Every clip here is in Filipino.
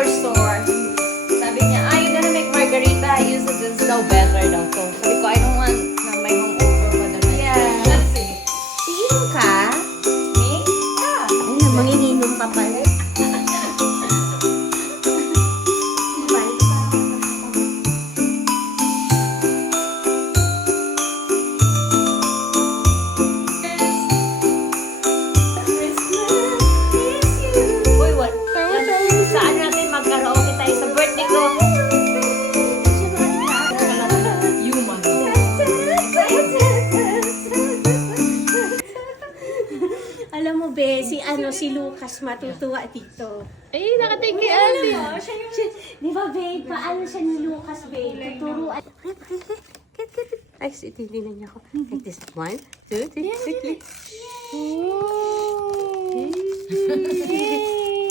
liquor store. Sabi niya, you're gonna make margarita. I use this daw better daw. So, sabi ko, I don't want na may hangover pa daw. Yeah. Let's see. Iinom ka? Me? Yeah. Ayun, manginginom pa pala. Uy, what? Saan natin mag-karaoke tayo sa birthday ko? Human. Alam mo, Be, si Lucas matutuwa dito. Ay, nakatingin. Alam mo. Di ba, Be, paano siya ni Lucas, Be? Tuturuan. Ay, tininan niya ako. Like this. 1, 2, 3, quickly.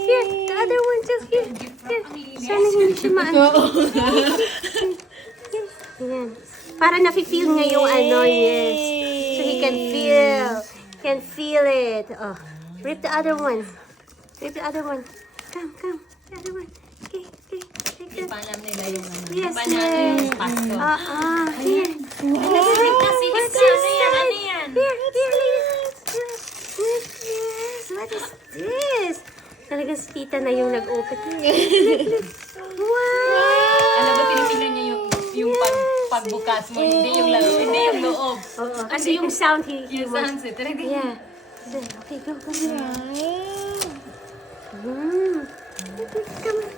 Here, the other one too. Here. Sana hindi siya maano. Yan. Para nafe-feel niya yung ano, yes. So he can feel it. Oh, rip the other one. Rip the other one. Come. The other one. Okay. Take Hindi that. pa alam nila yung ano. Yes, Pa natin yung yes. pasto. Here. Kasi What's isa, ano this? yan? Ano yan? Here. Yes. What is this? Talagang si tita na yung nag-open. Wow! Alam ba, tinitingnan niya yung pagbukas mo, hindi yung loob. Hindi yung loob. Oo, kasi yung sound Yung sunset. Talaga Yeah. Okay, go.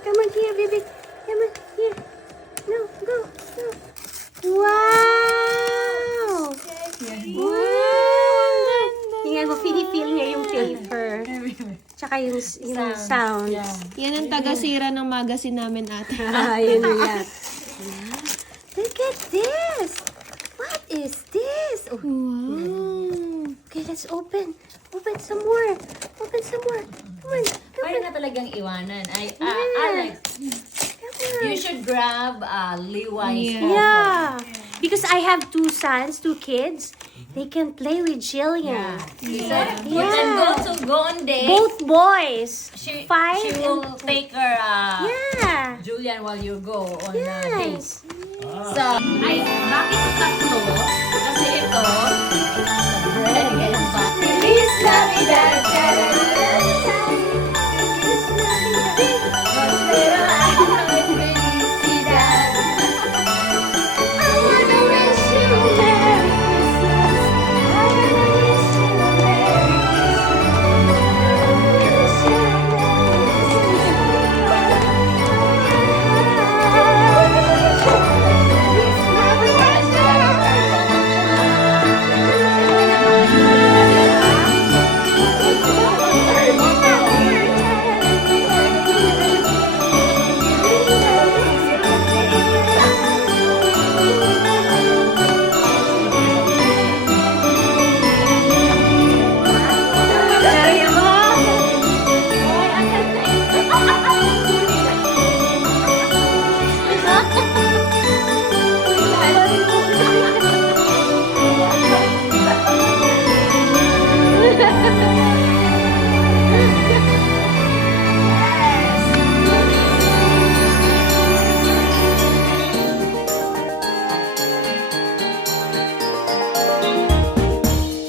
Come on here, baby. Come on here. No, go. Wow! Wow! Tingnan mo, feel niya yung paper. Tsaka yung sound. Yeah. Yan ang taga-sira ng magazine namin, ate. Yun na yan. Look at this! What is this? Oh, Wow. okay, let's open. Open some more. Come on. Pwede na talagang iwanan. Yeah. Alex, Come on. you should grab Levi's. Yeah. Yeah. Because I have 2 sons, 2 kids. They can play with Jillian. You can go on dates. Both boys. She 5 will and take her yeah. Julian while you go on Yes. dates. So, bakit ito tatlo? Kasi ito, bread and butter. Feliz Navidad, Prospero año de felicidad. I wanna wish you a Merry Christmas. I wanna wish you a Merry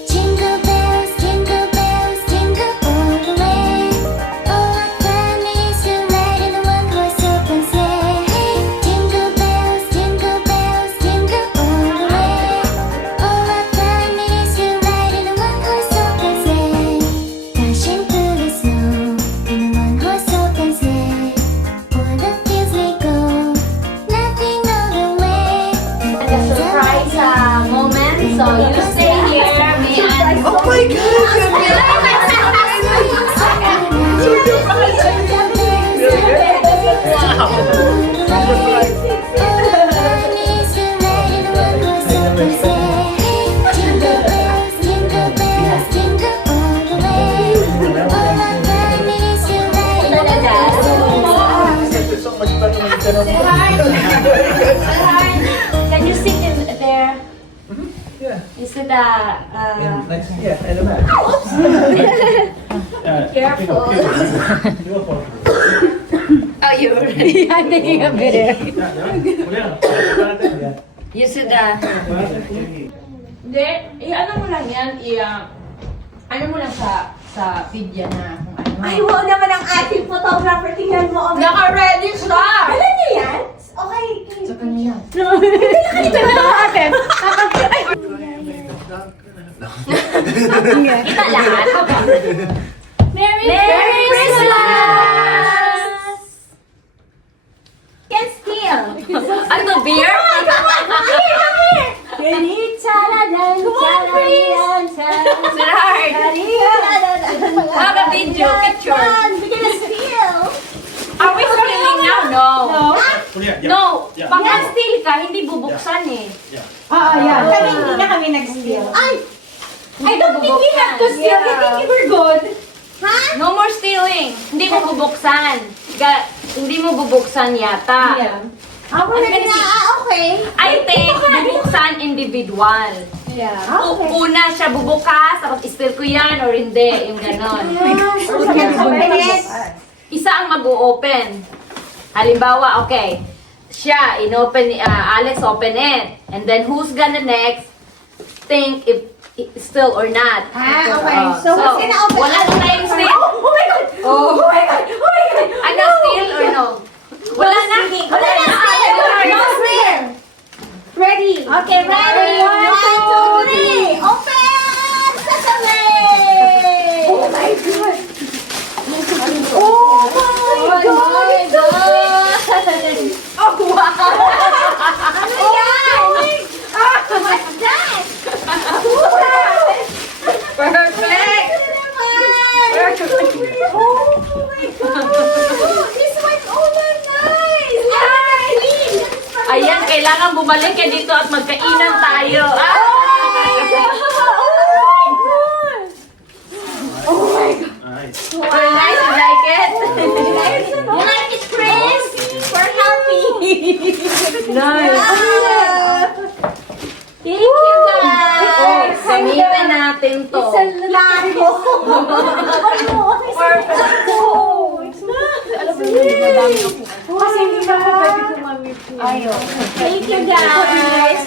Jingle bells, jingle all the way. Oh, what fun it is to ride in a one-horse open sleigh. Jingle bells, jingle all the way. Oh, what fun it is to ride in a one-horse open sleigh. Dashing through the snow in a one-horse open sleigh. O'er the fields we go, laughing all the way. A surprise moment. So you stay here, me and Oh my can you sit in there? Yeah. Is it And next, yeah, in the back. careful? You up on- Oh, you. Yeah, taking a video. You should, Hindi, ano mo lang yan, ano mo lang sa video na kung ano. Ay, wow naman ang ating photographer. Tingnan mo. Naka-ready siya! Alam niyo yan? Okay. Sa kanya. Ito na lang atin. Kita lahat. Merry Christmas! Can steal. Ano, beer? Sweetheart, have a video, picture. We're gonna steal. Are we stealing now? No. No. Yeah. Pag na-steal ka, hindi bubuksan eh. Kami hindi na kami nag-steal. Ay! I don't think we have to steal. I think we were good. Ha? No more stealing. Hindi mo bubuksan. Hindi mo bubuksan yata. Ako na okay. I think bubuksan individual. Yeah. Una siya bubukas, tapos steal ko yan or hindi. Yung ganon. So we can open it. Isa ang mag-o-open. Halimbawa, okay. Siya, inopen, Alex open it. And then who's gonna next think if still or not. Okay. So who's gonna open? Wala na tayong steal. Oh my God! Oh. Oh my God! Oh my God! Ano, steal or no? Wala na. Wala na! Steal! No steal! Ready? Okay, ready? 1, 2, 3! Open! Sesame! Oh my God! Oh my God! It's so big! Oh, wow! Ano yan? What's that? Perfect! Oh my God! This one's over nice! Ayan, kailangan bumalik ka dito at magkainan tayo. Ah! Nice. Very nice, you like it? You like it, Chris? We're happy! Nice. Thank you, guys! Gamitin natin to. It's a lago! Perfect! Kasi hindi na ako pwede kumamit po. Thank you, guys!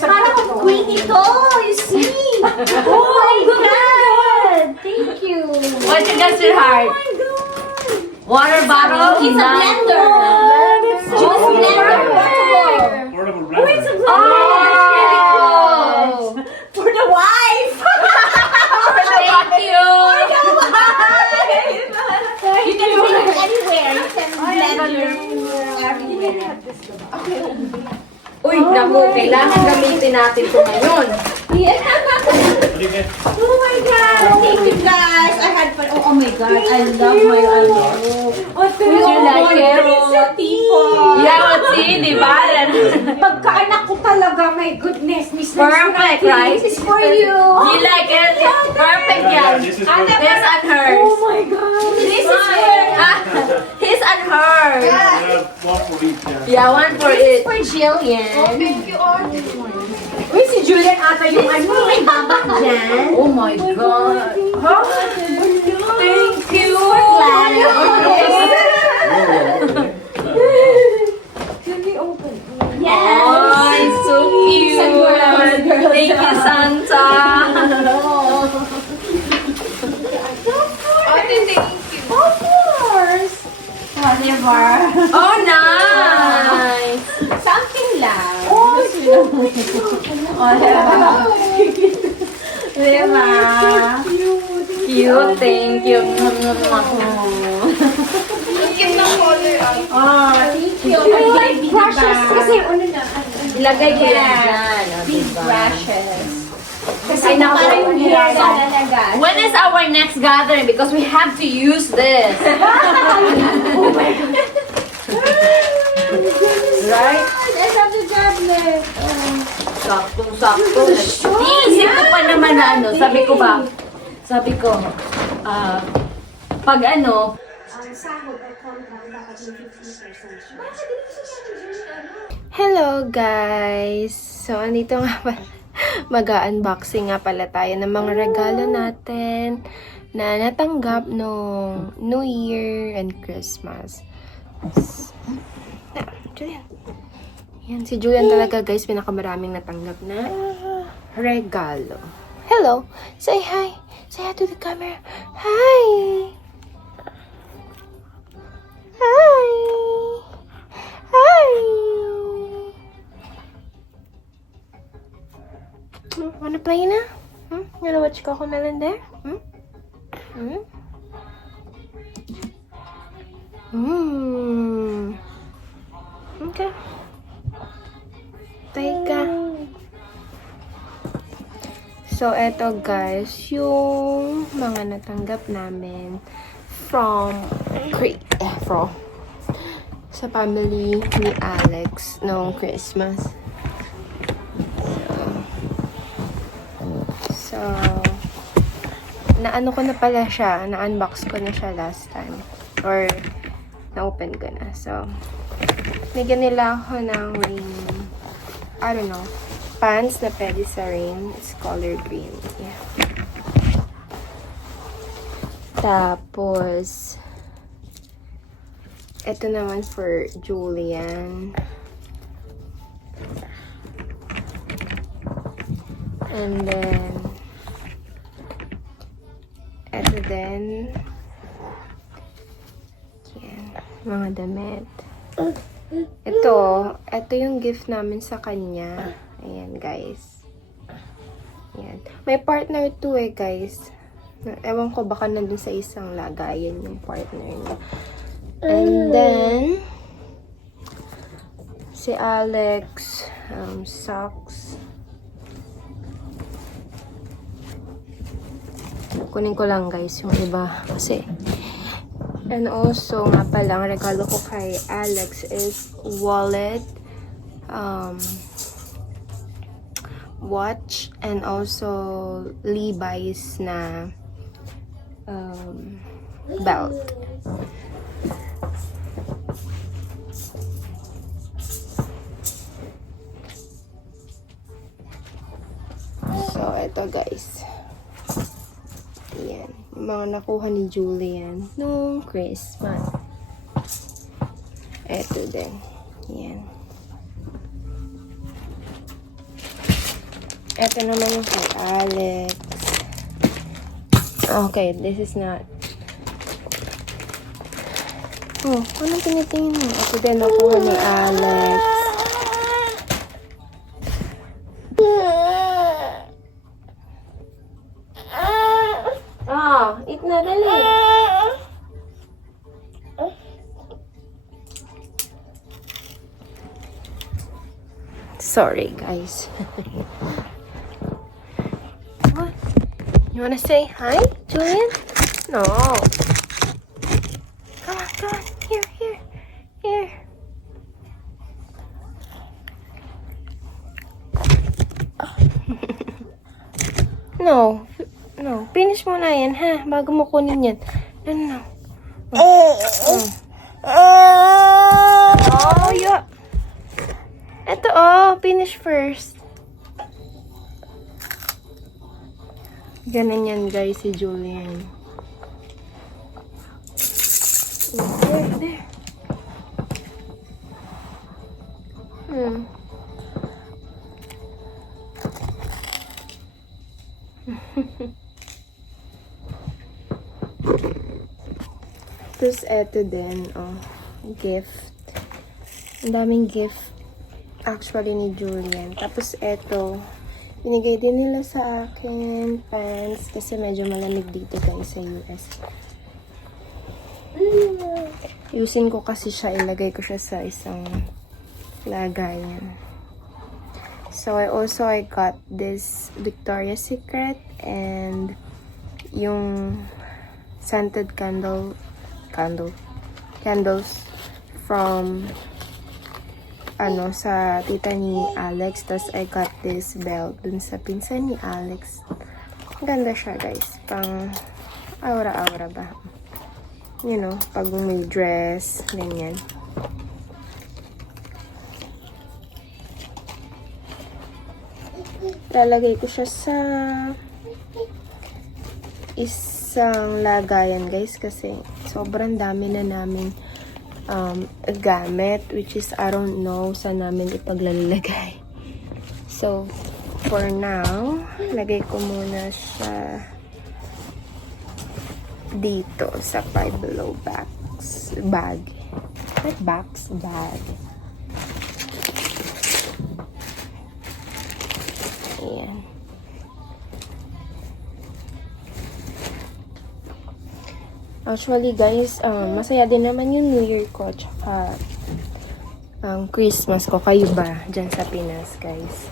Para kung queen ito! You see? Oh my God! Thank you! What you got, sweetheart? Oh my God! Water bottle? It's a blender! Juice blender! Portable blender. Oh! For the wife! Thank you! You can bring it anywhere. You can blend everywhere. Uy, naku, kailangan gamitin natin ito ngayon. What do you get? Oh my God! Thank you guys! I had fun. Oh my God! I love my Did you like it? Yeah, see, di ba? Pagkaanak ko talaga, my goodness, Miss Perfect, right? This is for you. You like it? Perfect yan. This is for His and hers. Oh my God! This is for His and hers. one for each. Yeah, one for each. for Jillian. Thank you, Uy, si Julian ata yung may babak dyan. Oh my God. Thank you. Yes. Oh, it's so cute. Thank you, Santa. Of course. Whatever. Oh, nice. Something lang. Oh, diba? Cute, thank you. Oh, thank you. You like brushes kasi ano na. Ilagay ko yan dyan. Big Diba? brushes. Kasi Ay, naku, para yung hair na talaga. When is our next gathering? Because we have to use this. Right? I love the goblet. Sakto-sakto. Iisip ko pa naman na ano. Sabi ko, pag ano, Sahod or contract dapat yung 50%. Hello guys! So, andito nga pala, mag-unboxing nga pala tayo ng mga regalo natin na natanggap nung New Year and Christmas. Julian. Yan, si Julian talaga guys, pinakamaraming natanggap na regalo. Hello! Say hi! Say hi to the camera. Hi! Hi! Hi! Wanna play na? You wanna watch Cocomelon there? Okay. Teka. So, eto guys, yung mga natanggap namin from sa family ni Alex noong Christmas. So, naano ko na pala siya, na-unbox ko na siya last time. Or, na-open ko na. So, bigyan nila ako ng ring, I don't know, pants na pwede sa rain. It's color green. Yeah. Tapos, ito naman for Julian. And then, ito din. Yan, mga damit. Ito yung gift namin sa kanya. Ayan, guys. Ayan. May partner to guys. Ewan ko, baka nandun sa isang lagayan yung partner niya. And then, si Alex, socks. Kunin ko lang guys yung iba kasi. And also, nga pala, ang regalo ko kay Alex is wallet, watch, and also Levi's na belt. So, ito guys. Ayan. Yung mga nakuha ni Julian noong Christmas. Ito din. Ayan. Ito naman yung kay Alex. Okay, this is not. Oh, anong tinitingin mo? Ito din nakuha ni Alex. Eat na, dali. Sorry, guys. What? You wanna say hi, Julian? No. Come on, come on. Here, here, here. No. No, finish mo na yan, ha? Bago mo kunin yan. No. Oh, yeah. Ito, finish first. Ganun yan, guys, si Julian. There. Tapos, eto din, gift. Ang daming gift, actually, ni Julian. Tapos, eto, binigay din nila sa akin, pants, kasi medyo malamig dito, guys, sa US. Ayusin ko kasi siya, ilagay ko siya sa isang lagayan. So, I got this Victoria's Secret and yung scented candles from sa tita ni Alex. Tapos I got this belt dun sa pinsan ni Alex. Ganda siya, guys, pang aura-aura ba, you know, pag may dress, ganyan. Lalagay ko siya sa isang lagayan, guys, kasi sobrang dami na namin gamit, which is, I don't know, saan namin ipaglalagay. So, for now, lagay ko muna siya dito sa Five Below bag. What box? Bag. Ayan. Actually, guys, masaya din naman yung New Year ko, tsaka Christmas ko. Kayo ba dyan sa Pinas, guys?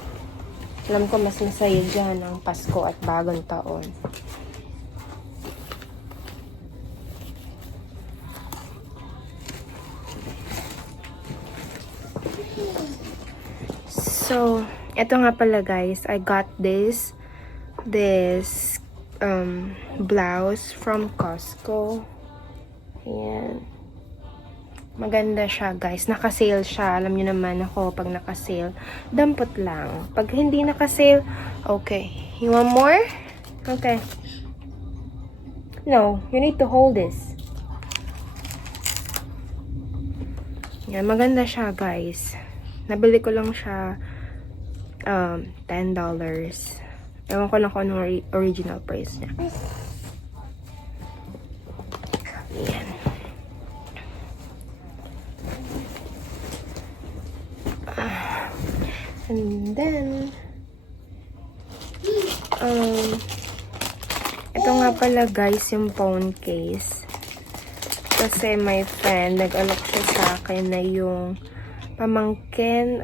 Alam ko mas masaya dyan ang Pasko at Bagong Taon. So, eto nga pala guys, I got this blouse from Costco. Ayan. Maganda siya guys. Naka-sale siya. Alam niyo naman ako pag naka-sale, dampot lang. Pag hindi naka-sale, okay. You want more? Okay. No, you need to hold this. Yan, maganda siya guys. Nabili ko lang siya $10. Ewan ko lang kung anong original price niya. Ayan. And then, ito nga pala guys, yung phone case. Kasi my friend, nag-alok siya sa akin na yung pamangkin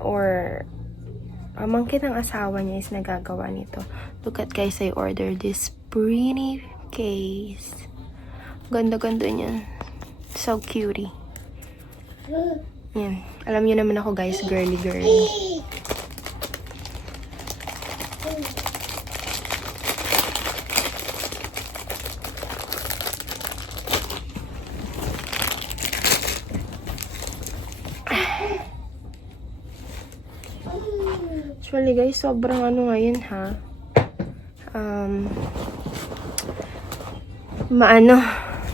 ng asawa niya is nagagawa nito. Look at guys, I ordered this pretty case. Ganda-ganda niya. So cutie. Yan. Alam niyo naman ako guys, girly. Actually guys, sobrang ano ngayon ha.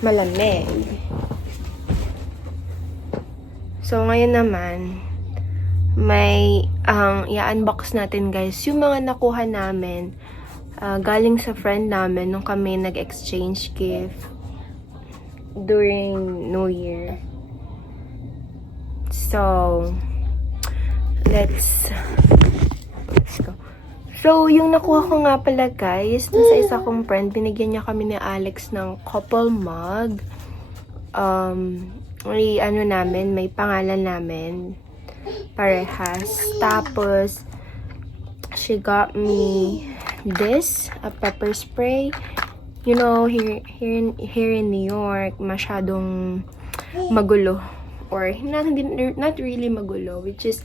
Malamig. So ngayon naman, may i-unbox natin guys yung mga nakuha namin galing sa friend namin nung kami nag-exchange gift during New Year. So, let's go. So, yung nakuha ko nga pala guys, dun sa isa kong friend, binigyan niya kami ni Alex ng couple mug. May may pangalan namin. Parehas. Tapos, she got me this, a pepper spray. You know, here in New York, masyadong magulo. Or, not really magulo, which is,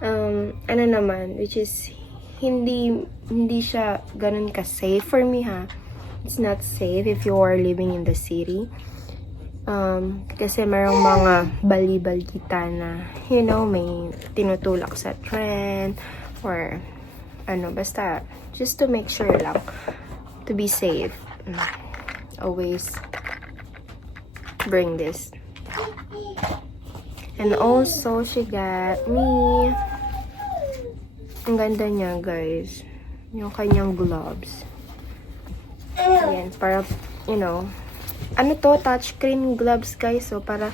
which is, hindi siya ganun ka-safe for me ha. It's not safe if you are living in the city. Kasi mayroong mga bali-balita na, you know, may tinutulak sa trend, or, basta, just to make sure lang, to be safe. Always bring this. And also, she got me, ang ganda niya, guys, yung kanyang gloves. Ayan, para, you know, touchscreen gloves, guys. So, para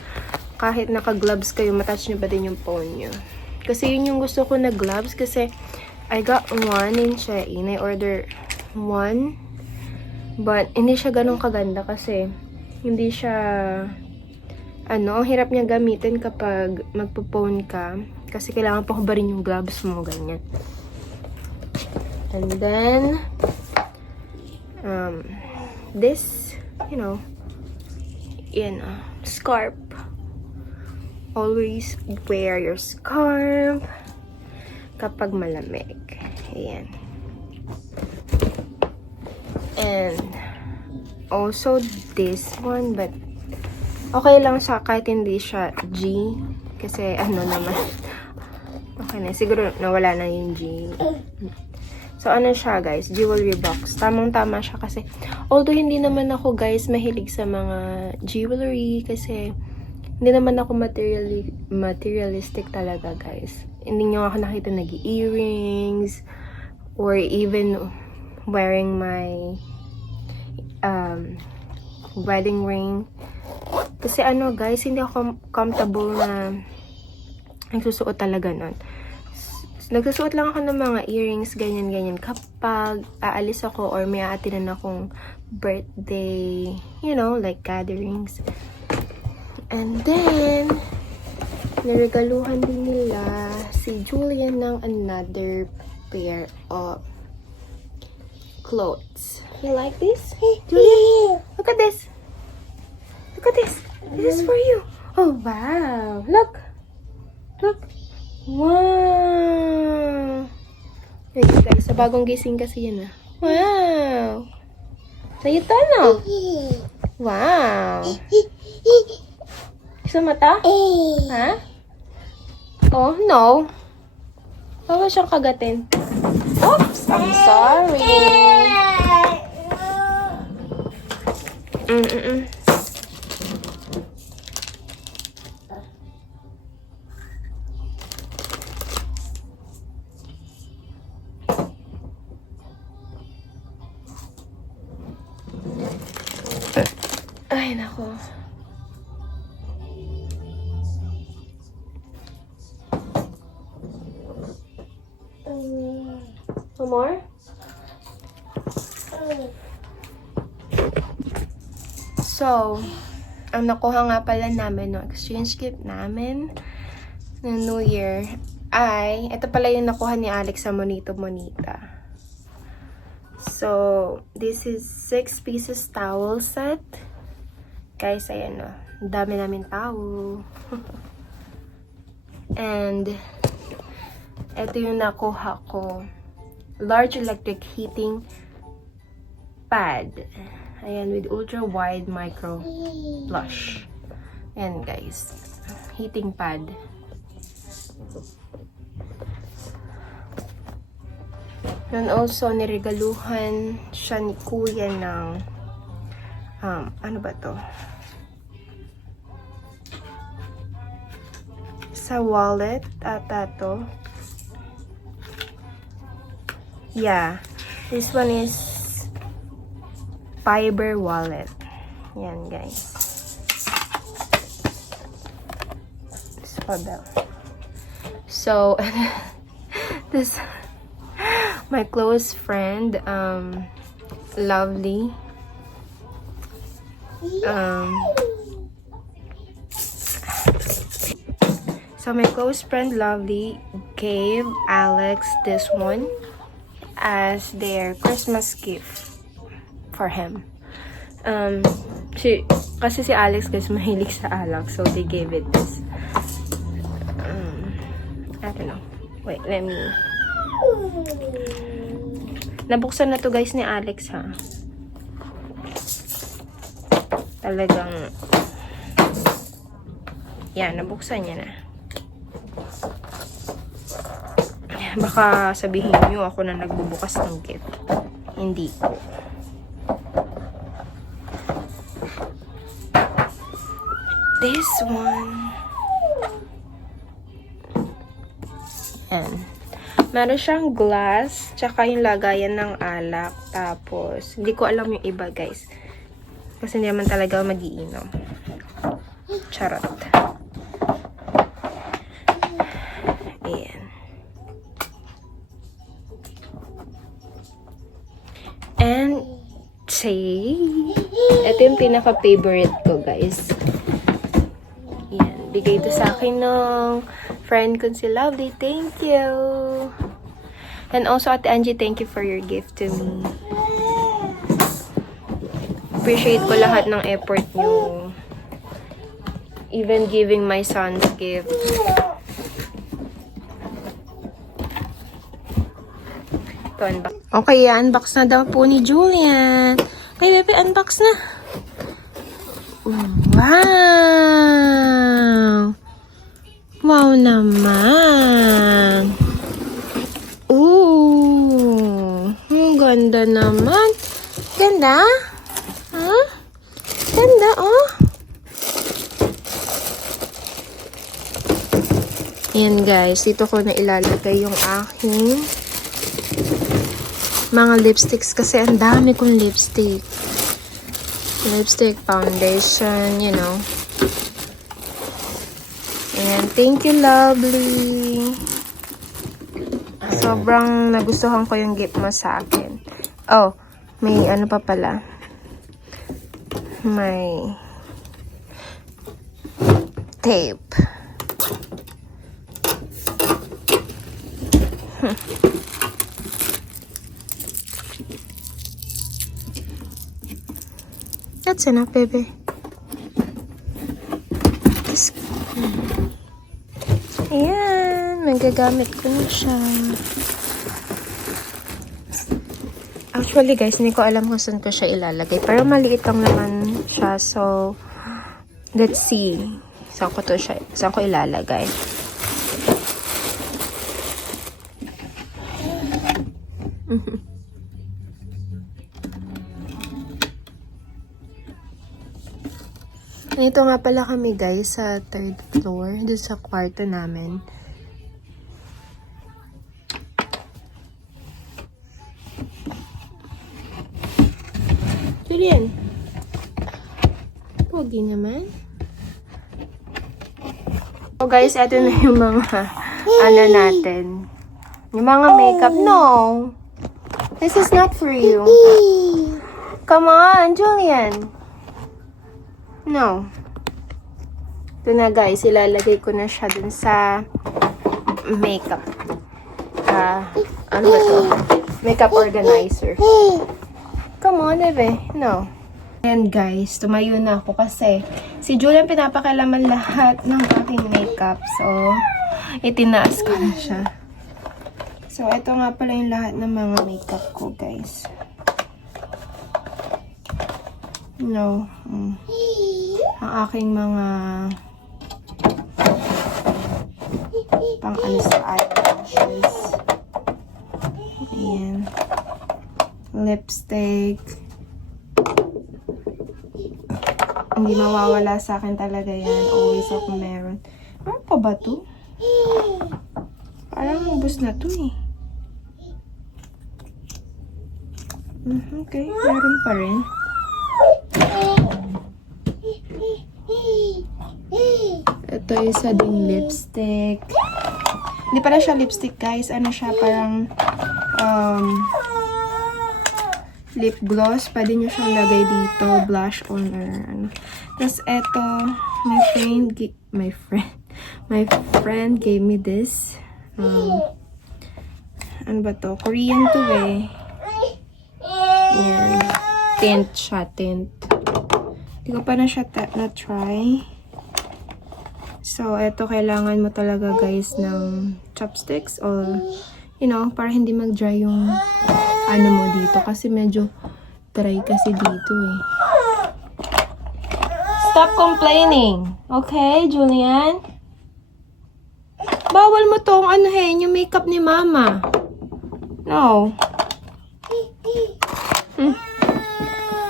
kahit naka-gloves kayo, matouch nyo ba din yung phone nyo. Kasi yun yung gusto ko na gloves. Kasi, I got one in Shein. I ordered one. But, hindi siya ganun kaganda kasi, hindi siya, ang hirap niya gamitin kapag magpo-phone ka. Kasi kailangan pa hubarin yung gloves mo, ganyan. And then, this, you know, scarf. Always wear your scarf kapag malamig. Ayan. And also this one, but okay lang siya kahit hindi siya G. Kasi naman. Okay na. Siguro nawala na yung G. So, siya guys? Jewelry box. Tamang-tama siya kasi, although hindi naman ako guys mahilig sa mga jewelry kasi Hindi naman ako materialistic talaga, guys. Hindi nyo ako nakita nag-earrings or even wearing my wedding ring. Kasi ano, guys, hindi ako comfortable na nagsusuot talaga nun. Nagsusuot lang ako ng mga earrings, ganyan-ganyan. Kapag aalis ako or may aatinan akong birthday, you know, like gatherings. And then, niregaluhan din nila si Julian ng another pair of clothes. You like this? Hey, Julian, look at this. Look at this. This is for you. Oh, wow. Look. Look. Wow. Wait, guys. Sa bagong gising kasi yan, ah. Wow. Sa'yo to, no? Wow. Gusto mo to? Ha? Oh, no. Bawal siyang kagatin. Oops, I'm sorry. Ay, nako. One more? So, ang nakuha nga pala namin, no, exchange gift namin ng New Year ay, ito pala yung nakuha ni Alex sa Monito Monita. So, this is 6 pieces towel set. Guys, ayan, no. Ang dami namin towel. And, ito yung nakuha ko. Large electric heating pad. Ayan, with ultra wide micro flush. Ayan, guys. Heating pad. And also, niregaluhan siya ni Kuya ng ano ba to? Sa wallet ata to. Yeah. This one is fiber wallet. Yan, guys. So, this my close friend, Lovely. So my close friend Lovely gave Alex this one as their Christmas gift for him. Kasi si Alex guys mahilig sa alak, so they gave it this. I don't know. Wait, let me. Nabuksan na to guys ni Alex, ha. Talagang yan, nabuksan niya na. Baka sabihin niyo ako na nagbubukas ng gift. Hindi po. This one. Ayan. Meron siyang glass, tsaka yung lagayan ng alak. Tapos, hindi ko alam yung iba, guys. Kasi hindi naman talaga mag-iinom. Charot. Ayan. And, say, ito yung pinaka-favorite ko, guys. Ayan. Bigay ito sa akin ng friend ko si Lovely. Thank you. And also, Ate Angie, thank you for your gift to me. Appreciate ko lahat ng effort nyo. Even giving my son's gift. Ito, unbox. Okay, unbox na daw po ni Julian. Okay, bebe, unbox na. Wow! Wow naman! Ooh! Ang ganda naman. Ganda? Huh? Ganda, oh. Ayan guys, dito ko na ilalagay yung aking mga lipsticks kasi ang dami kong lipstick. Lipstick, foundation, you know. Ayan, thank you, lovely. Sobrang nagustuhan ko yung gift mo sa akin. Oh, may ano pa pala. May tape. That's enough, baby. Ayan, magagamit ko na siya. Actually, guys, hindi ko alam kung saan ko siya ilalagay. Pero maliit lang naman siya. So, let's see. Saan ko ilalagay? Ito nga pala kami guys sa 3rd floor, doon sa kwarto namin. Julian. Pogi naman. So guys, ito na yung mga ano natin. Yung mga makeup. No! This is not for you. Come on, Julian. No. Ito na guys, ilalagay ko na siya dun sa makeup. Ano ba to? Makeup organizer. Come on, Eve. No. And guys, tumayo na ako kasi si Julian pinapakalaman lahat ng aking makeup. So, itinaas ko na siya. So, ito nga pala yung lahat ng mga makeup ko, guys. No. Ang aking mga pang ano sa eyelashes. Ayan. Lipstick. Hindi mawawala sa akin talaga yan. Always ako meron. Ano pa ba to? Parang ubos na to eh. Okay, meron pa rin. Ito isa ding lipstick. Hindi pala siya lipstick guys. Ano siya parang lip gloss. Pwede nyo siyang lagay dito. Blush on or ano. Tapos eto, my friend gave me this. Ano ba to? Korean to eh. Yan. Tint siya. Tint. Hindi ko pa na siya na-try. So, eto kailangan mo talaga guys ng chopsticks or, you know, para hindi mag-dry yung ano mo dito. Kasi medyo dry kasi dito eh. Stop complaining. Okay, Julian? Bawal mo tong anuhin, yung makeup ni mama. No.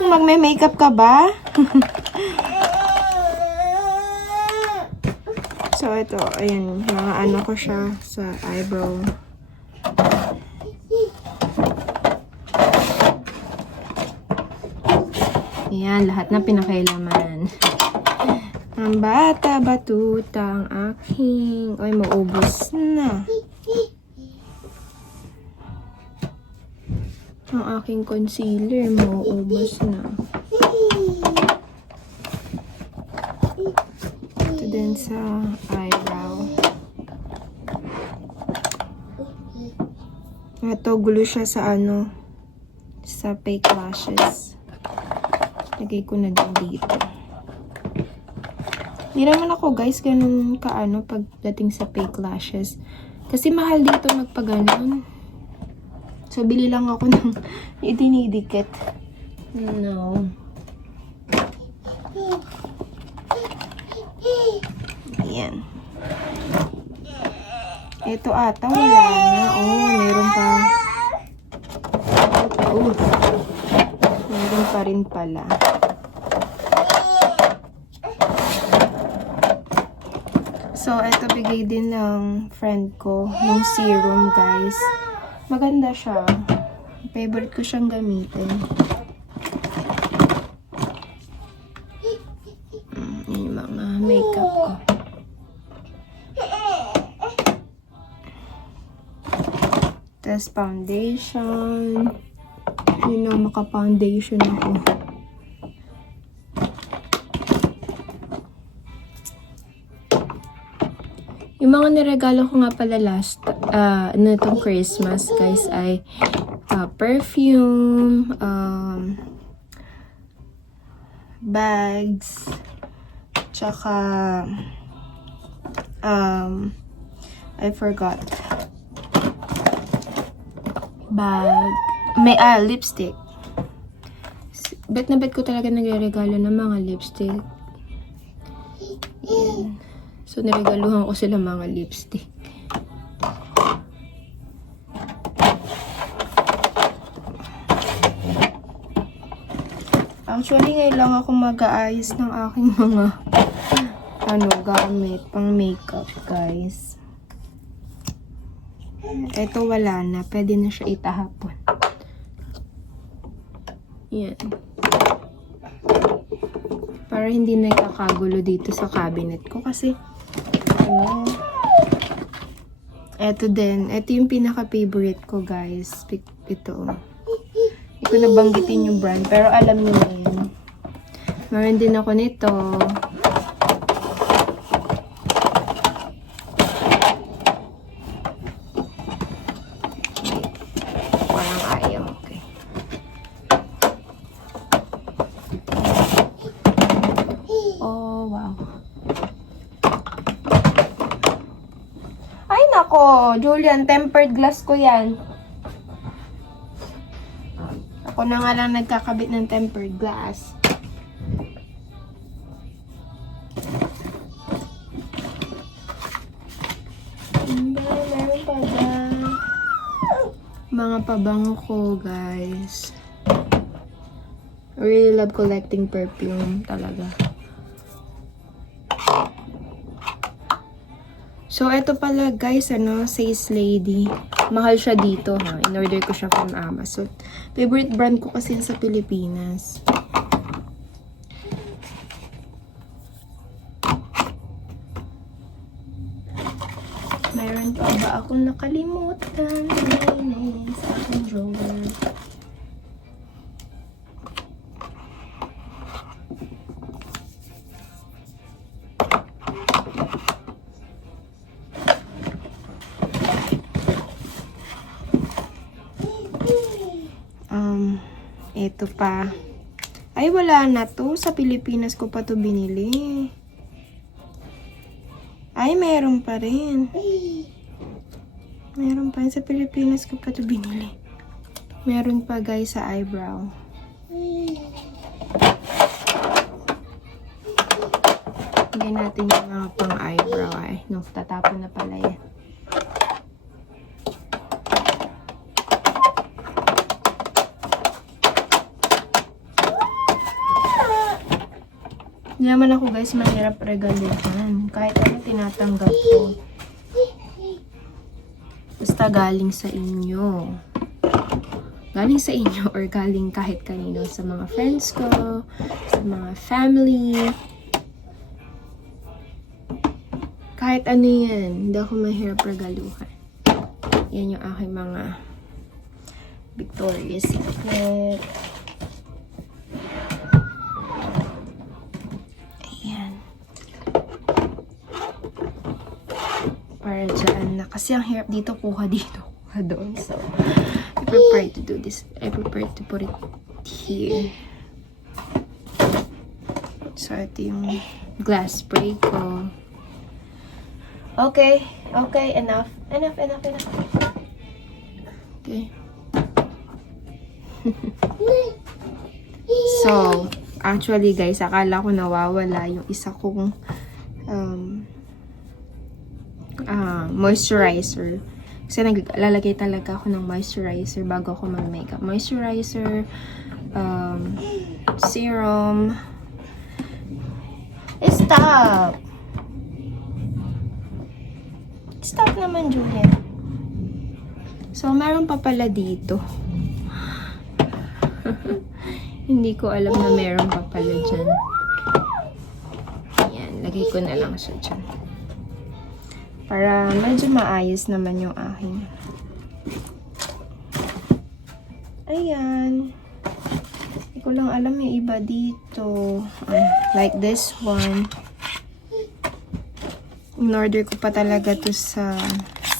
Magme-makeup ka ba? So, ito, ayan, mga ano ko siya sa eyebrow. Ayan, lahat na pinakailaman. Ang bata, batutang aking. Ay, maubos na. Ang aking concealer, mauubos na. Ito din sa eyebrow. Ito, gulo siya sa ano, sa fake lashes. Lagay ko na din dito. Hindi naman ako guys, ganun kaano pagdating sa fake lashes. Kasi mahal dito magpaganon. So, bili lang ako ng idinidikit. No. Ayan. Ito ata, wala na. Oh, meron pa. Oh. Meron pa rin pala. So, ito bigay din ng friend ko, yung serum, guys. Maganda siya. Favorite ko siyang gamitin. Yun yung mga makeup ko. Tapos foundation. Yun know, maka-foundation ako. Yung mga niregalo ko nga pala last, itong Christmas, guys, ay perfume, bags, tsaka, I forgot. Bag, may, lipstick. Bet na bet ko talaga nagre-regalo ng mga lipstick. Yan. So, niregaluhan ko sila mga lipstick. Actually, ngayon lang ako mag-aayos ng aking mga gamit pang makeup, guys. Ito wala na. Pwede na siya itahapon. Yan. Para hindi nagkakagulo dito sa cabinet ko kasi eto din. Ito yung pinaka-favorite ko, guys. Ito. Hindi ko nabanggitin yung brand, pero alam niyo na yun. Meron din ako nito. Parang ayaw. Okay. Oh, wow. Ay, nako. Julian, tempered glass ko yan. Ako na nga lang nagkakabit ng tempered glass. Meron pa ba? Mga pabango ko, guys. I really love collecting perfume talaga. So, ito pala, guys, Says Lady. Mahal siya dito, ha. In-order ko siya from Amazon. Favorite brand ko kasi sa Pilipinas. Meron pa ba akong nakalimutan? Sa aking drawer. Ito pa. Ay, wala na to. Sa Pilipinas ko pa to binili. Ay, meron pa rin. Meron pa rin. Sa Pilipinas ko pa to binili. Meron pa, guys, sa eyebrow. Hindi natin yung mga pang eyebrow. Ay, no, tatapon na pala yan. Hindi naman ako, guys, mahirap regaluhan. Kahit ano tinatanggap ko. Basta galing sa inyo. Galing sa inyo or galing kahit kanino. Sa mga friends ko, sa mga family. Kahit ano yan, hindi ako mahirap regaluhan. Yan yung aking mga Victoria's Secret. Para dyan na. Kasi ang hirap dito, kuha dito, kuha doon. So, I prefer to do this. I prefer to put it here. So, ito yung glass spray ko. Okay. Okay, enough. Enough. Okay. So, actually, guys, akala ko nawawala yung isa kong moisturizer. Kasi naglalagay talaga ako ng moisturizer bago ako mag-makeup. Moisturizer, serum. Stop! Stop naman, Julian. So, meron pa pala dito. Hindi ko alam na meron pa pala dyan. Ayan, lagay ko na lang siya dyan. Para medyo maayos naman yung aking. Ayan. Hindi ko lang alam yung iba dito. Like this one. In-order ko pa talaga to sa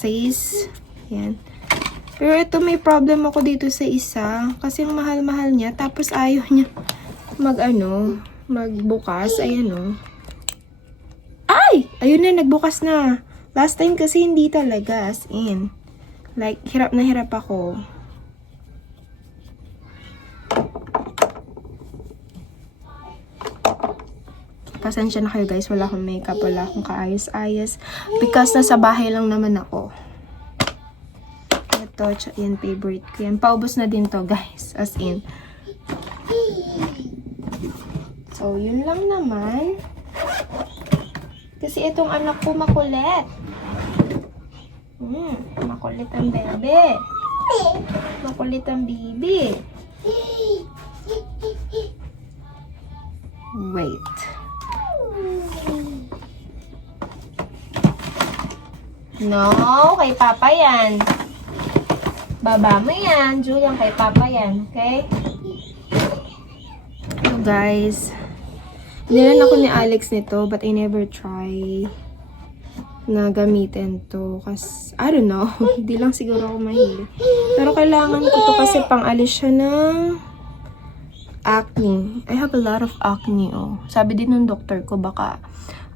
Says. Ayan. Pero ito may problem ako dito sa isa. Kasi ang mahal-mahal niya. Tapos ayaw niya magbukas. Ayan o. Ay! Ayun na, nagbukas na. Last time kasi hindi talaga. As in. Like, hirap na hirap ako. Pasensya na kayo guys, wala akong makeup, wala akong kaayos-ayos. Because nasa bahay lang naman ako. Ito, yan favorite ko. Yan, paubos na din to guys. As in. So, yun lang naman. Kasi itong anak ko makulit. Makulit ang bebe. Makulit ang bibi. Wait. No, kay Papa yan. Baba mo yan. Julian, kay Papa yan. Okay? So guys, nilan ako ni Alex nito but I never try na gamitin to. Kasi, I don't know. Hindi lang siguro ako mahilig. Pero kailangan ko to kasi pang-alis siya ng acne. I have a lot of acne, oh. Sabi din ng doktor ko, baka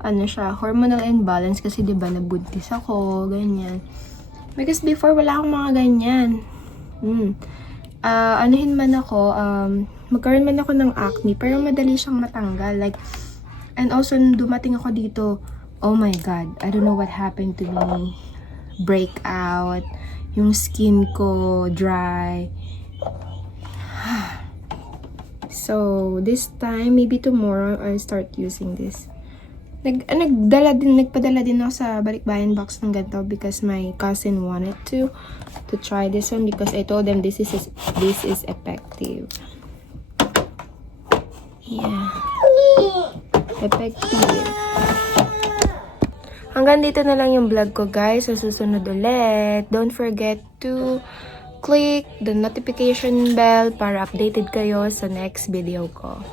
siya, hormonal imbalance kasi 'di ba nabuntis ako, ganyan. Because before wala akong mga ganyan. Anuhin man ako, magkaroon man ako ng acne, pero madali siyang matanggal. Like, and also nung dumating ako dito, oh my god, I don't know what happened to me. Breakout, yung skin ko dry. So, this time, maybe tomorrow, I'll start using this. Nagpadala din ako sa balikbayan box ng ganito because my cousin wanted to try this one because I told them this is effective. Yeah. Effective. Hanggang dito na lang yung vlog ko guys. Sa susunod ulit. Don't forget to click the notification bell para updated kayo sa next video ko.